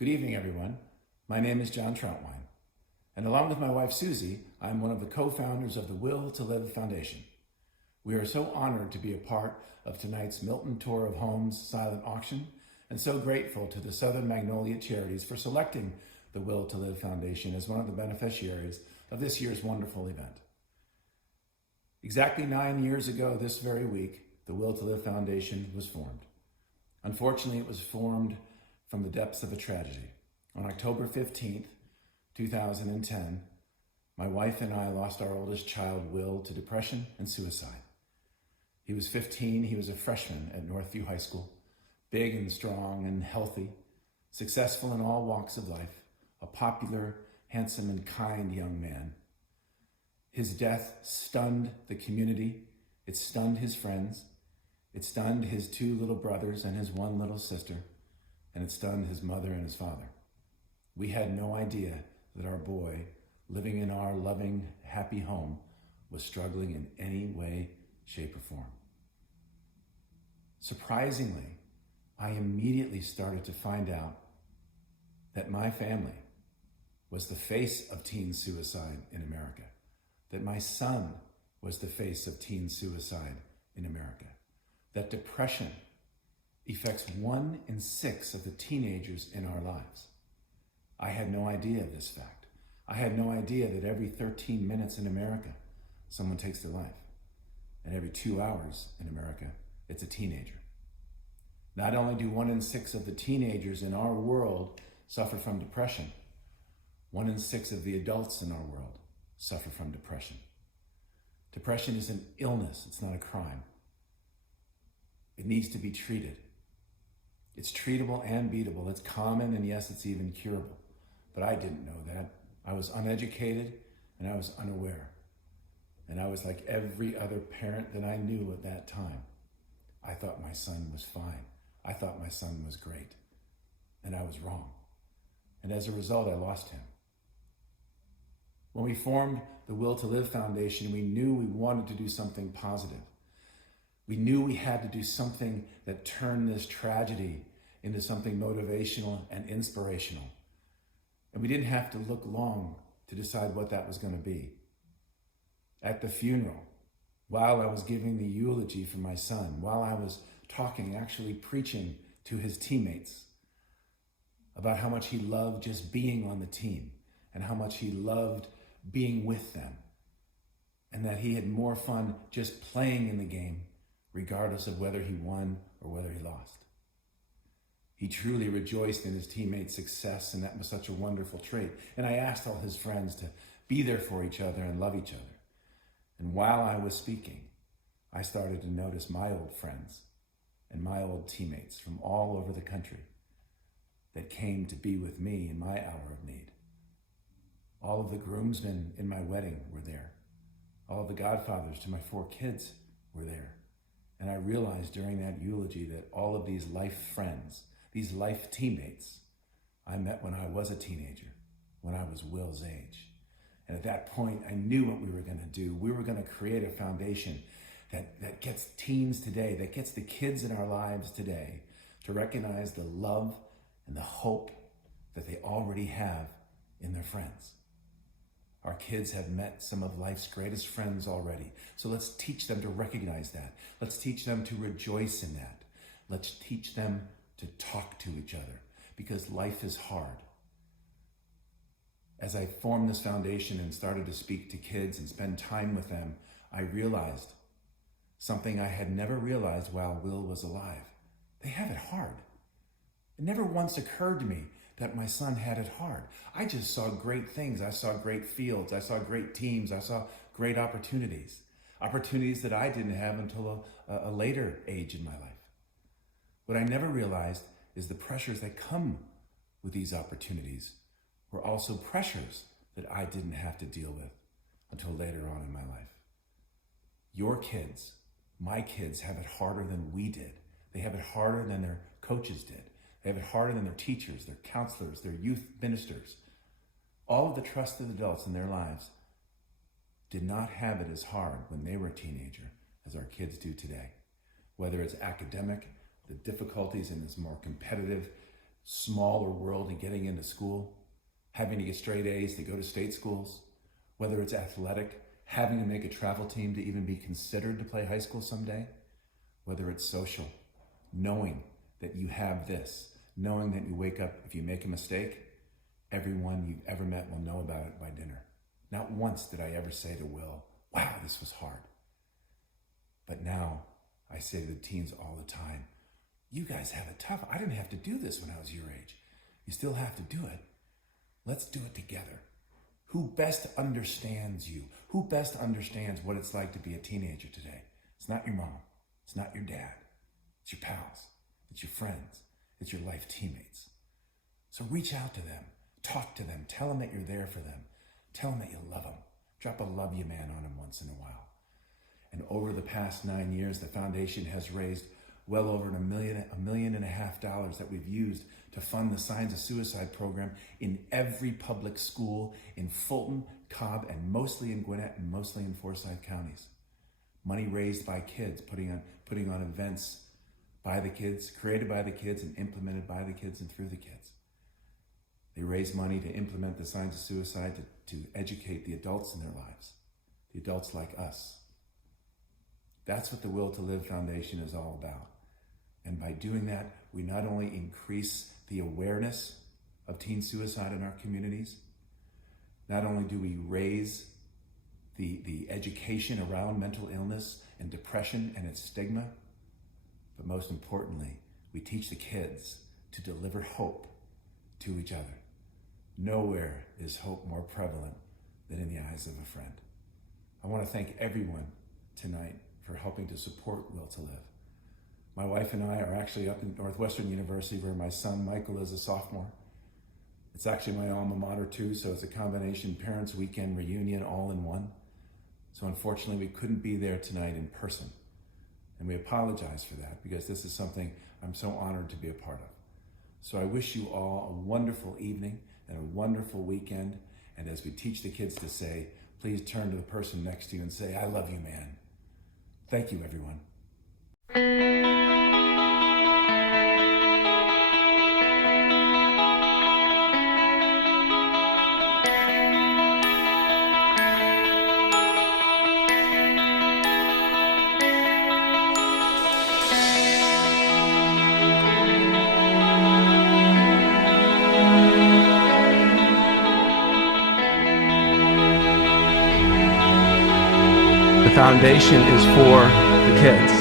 Good evening, everyone. My name is John Troutwine, and along with my wife Susie, I'm one of the co-founders of the Will to Live Foundation. We are so honored to be a part of tonight's Milton Tour of Homes silent auction, and so grateful to the Southern Magnolia Charities for selecting the Will to Live Foundation as one of the beneficiaries of this year's wonderful event. Exactly 9 years ago this very week, the Will to Live Foundation was formed. Unfortunately, it was formed from the depths of a tragedy. On October 15th, 2010, my wife and I lost our oldest child, Will, to depression and suicide. He was 15, he was a freshman at Northview High School, big and strong and healthy, successful in all walks of life, a popular, handsome, and kind young man. His death stunned the community, it stunned his friends, it stunned his 2 little brothers and his 1 little sister, and it stunned his mother and his father. We had no idea that our boy, living in our loving, happy home, was struggling in any way, shape, or form. Surprisingly, I immediately started to find out that my family was the face of teen suicide in America, that my son was the face of teen suicide in America, that depression affects 1 in 6 of the teenagers in our lives. I had no idea of this fact. I had no idea that every 13 minutes in America, someone takes their life. And every 2 hours in America, it's a teenager. Not only do 1 in 6 of the teenagers in our world suffer from depression, 1 in 6 of the adults in our world suffer from depression. Depression is an illness, it's not a crime. It needs to be treated. It's treatable and beatable. It's common, and yes, it's even curable. But I didn't know that. I was uneducated and I was unaware. And I was like every other parent that I knew at that time. I thought my son was fine. I thought my son was great. And I was wrong. And as a result, I lost him. When we formed the Will to Live Foundation, we knew we wanted to do something positive. We knew we had to do something that turned this tragedy into something motivational and inspirational. And we didn't have to look long to decide what that was going to be. At the funeral, while I was giving the eulogy for my son, while I was talking, actually preaching to his teammates about how much he loved just being on the team and how much he loved being with them, and that he had more fun just playing in the game, regardless of whether he won or whether he lost. He truly rejoiced in his teammates' success, and that was such a wonderful trait. And I asked all his friends to be there for each other and love each other. And while I was speaking, I started to notice my old friends and my old teammates from all over the country that came to be with me in my hour of need. All of the groomsmen in my wedding were there. All of the godfathers to my 4 kids were there. And I realized during that eulogy that all of these life friends, these life teammates, I met when I was a teenager, when I was Will's age. And at that point, I knew what we were going to do. We were going to create a foundation that gets teens today, that gets the kids in our lives today to recognize the love and the hope that they already have in their friends. Our kids have met some of life's greatest friends already. So let's teach them to recognize that. Let's teach them to rejoice in that. Let's teach them to talk to each other, because life is hard. As I formed this foundation and started to speak to kids and spend time with them, I realized something I had never realized while Will was alive. They have it hard. It never once occurred to me that my son had it hard. I just saw great things. I saw great fields. I saw great teams. I saw great opportunities. Opportunities that I didn't have until a later age in my life. What I never realized is the pressures that come with these opportunities were also pressures that I didn't have to deal with until later on in my life. Your kids, my kids, have it harder than we did. They have it harder than their coaches did. They have it harder than their teachers, their counselors, their youth ministers. All of the trusted adults in their lives did not have it as hard when they were a teenager as our kids do today. Whether it's academic, the difficulties in this more competitive smaller world and getting into school, having to get straight A's to go to state schools, whether it's athletic, having to make a travel team to even be considered to play high school someday, whether it's social, knowing that you have this, knowing that you wake up, if you make a mistake, everyone you've ever met will know about it by dinner. Not once did I ever say to Will, wow, this was hard. But now I say to the teens all the time, you guys have it tough. I didn't have to do this when I was your age. You still have to do it. Let's do it together. Who best understands you? Who best understands what it's like to be a teenager today? It's not your mom. It's not your dad. It's your pals. It's your friends. It's your life teammates. So reach out to them. Talk to them. Tell them that you're there for them. Tell them that you love them. Drop a love you man on them once in a while. And over the past 9 years, the foundation has raised well over $1.5 million that we've used to fund the Signs of Suicide program in every public school in Fulton, Cobb, and mostly in Gwinnett and mostly in Forsyth counties. Money raised by kids, putting on events by the kids, created by the kids, and implemented by the kids and through the kids. They raise money to implement the Signs of Suicide to educate the adults in their lives, the adults like us. That's what the Will to Live Foundation is all about. And by doing that, we not only increase the awareness of teen suicide in our communities, not only do we raise the education around mental illness and depression and its stigma, but most importantly, we teach the kids to deliver hope to each other. Nowhere is hope more prevalent than in the eyes of a friend. I want to thank everyone tonight for helping to support Will to Live. My wife and I are actually up in Northwestern University where my son Michael is a sophomore. It's actually my alma mater too, so it's a combination parents' weekend reunion all in one. So unfortunately, we couldn't be there tonight in person. And we apologize for that because this is something I'm so honored to be a part of. So I wish you all a wonderful evening and a wonderful weekend. And as we teach the kids to say, please turn to the person next to you and say, I love you, man. Thank you, everyone. The foundation is for the kids.